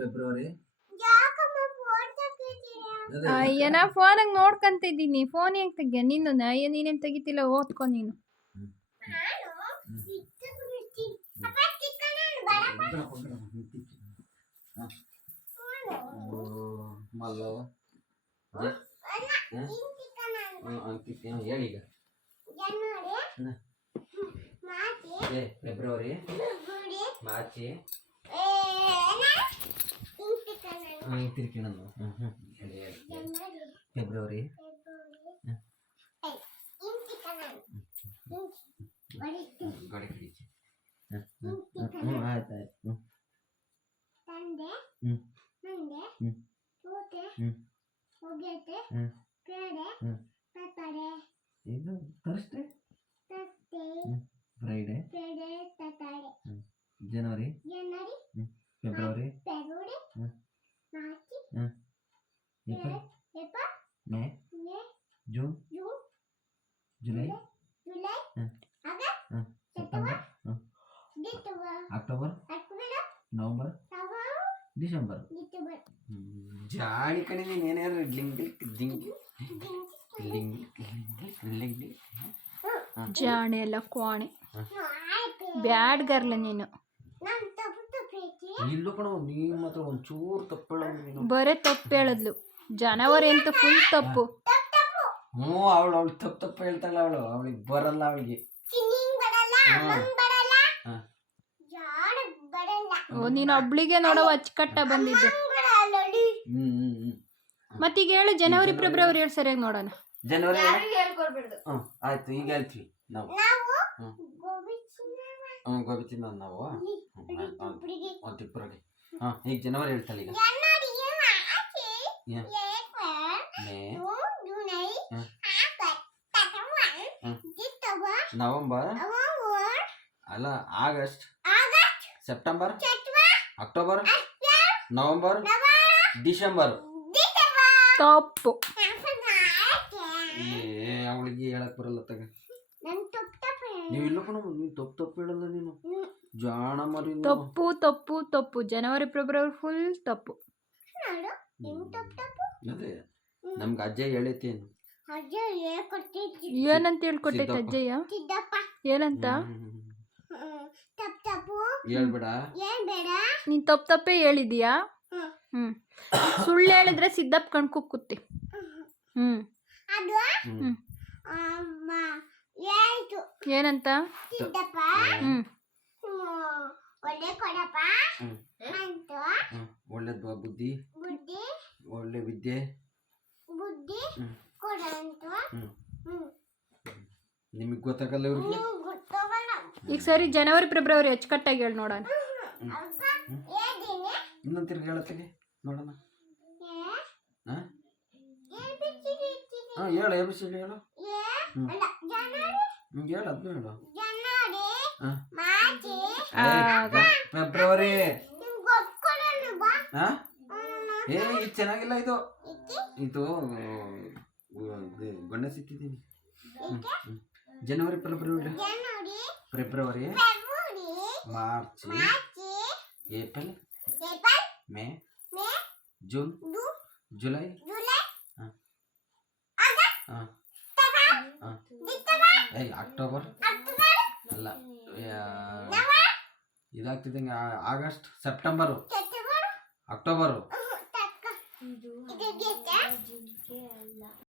February. ಅಯ್ಯನ ಫೋನಾಗ ನೋಡ್ಕಂತಿದ್ದೀನಿ. Phone ಹೆಂಗ್ ತೆಗಿಯ ನೀನು? ಅಯ್ಯ ನೀನೇನ್ ತೆಗಿತಿಲ್ಲ, ಓದ್ಕೊ ನೀನು. ಮಲ್ಲವ ಹೇಳೀಗ. ಫೆಬ್ರವರಿ, ಮಾರ್ಚ್, ಫೆಬ್ರವರಿ, ಆಯ್ತಾಯ್ತು. ಇದು Thursday, Friday, January, February, April, May, June, July, September, October, November, December. ಜಾಣಿ ಕಡೆ ನೀನು ಏನಾದ್ರು ಜಾಣೆ ಅಲ್ಲ ಕ್ವಾಣೆ, ಬ್ಯಾಡ್ ಗರ್ಲ ನೀನು. ಇಲ್ಲೂ ಕಣ ನೀ ಮಾತ್ರ ಒಂಚೂರು ತಪ್ಪು ಹೇಳೋದು. ಬರೇ ತಪ್ಪು ಹೇಳದ್ಲು. ಜನವರಿ ಅಂತ ಫುಲ್ ತಪ್ಪು. ಅವಳು ತಪ್ಪು ಹೇಳ್ತಾಳ. ಅವಳಿಗೆ ಬರಲ್ಲ. ಅವಳಿಗೆ ನೀನು ಒಬ್ಳಿಗೆ ನೋಡೋ ಅಚ್ಚುಕಟ್ಟ ಬಂದಿದ್ದು. ಮತ್ತೀಗ ಹೇಳು, ಜನವರಿ ಫೆಬ್ರವರಿ ಹೇಳಿ ಸರಿಯಾಗಿ ನೋಡೋಣ. ಜನವರಿ ಆಯ್ತು, ಈಗ ಹೇಳ್ತೀವಿ ನಾವು. ಗೋಬಿ ತಿನ್ನೋದು ನಾವು ಒಂದಿಬ್ಬರಿಗೆ. ಈಗ ಜನವರಿ ಹೇಳ್ತಾಳೆ. ಈಗ ಮೇ, ನವಂಬರ್ ಅಲ್ಲ, August, September, October, November, December. ತಪ್ಪು. ಅವಳಿಗೆ ಹೇಳಕ್ ಬರಲ್ಲ ತಗ. ನೀವು ಇಲ್ಲ ಕಣ, ನೀನು ತಪ್ಪು ಹೇಳಲ್ಲ. ನೀನು ಜಾಣ ಮರಿ. ತಪ್ಪು ತಪ್ಪು ತಪ್ಪು. ಜನವರಿ ಫೆಬ್ರವರಿ ಫುಲ್ ತಪ್ಪು. ಅದೇ ನಮ್ಗೆ ಅಜ್ಜಯ್ಯ ಹೇಳೈತೇನು. ಏನಂತ ಹೇಳ್ಕೊಟ್ಟೈತೆ ಅಜ್ಜಯ್ಯ? ಏನಂತ ಹೇಳ್ಬೇಡ. ನೀನ್ ತಪ್ಪೇ ಹೇಳಿದೀಯಾ? ಸುಳ್ಳು ಹೇಳಿದ್ರೆ ಸಿದ್ದಪ್ಪ ಕಣ್ಕುಕ್ಕುತ್ತಿ. ಏನಂತ? ಒಳ್ಳೆ ಬುದ್ಧಿ, ಒಳ್ಳೆ ವಿದ್ಯೆ ನಿಮಗೆ ಗೊತ್ತಾಗಲ್ಲ ಇವ್ರಿಗೆ. ಈಗ ಸರಿ, ಜನವರಿ ಫೆಬ್ರವರಿ ಅಚ್ಚುಕಟ್ಟಾಗಿ ಹೇಳಿ ನೋಡೋಣ. ಇನ್ನೊಂದು ತಿರ್ಗಿ ಹೇಳತ್ತಿಗೆ ನೋಡೋಣ. ಹೇಳು, ಎಬಿಸಿಡಿ ಹೇಳು. ಹೇಳು, ಅದನ್ನು ಹೇಳು. ಫೆಬ್ರವರಿ. ಇದು ಚೆನ್ನಾಗಿಲ್ಲ. ಇದು ಗಣ್ಣ ಸಿಕ್ಕಿದ್ದೀನಿ. January February, March, April, May, June, July, October ಅಲ್ಲ, ಇದಾಗ್ತಿದ್ದಂಗೆ ಆಗಸ್ಟ್, ಸೆಪ್ಟೆಂಬರು, ಅಕ್ಟೋಬರು,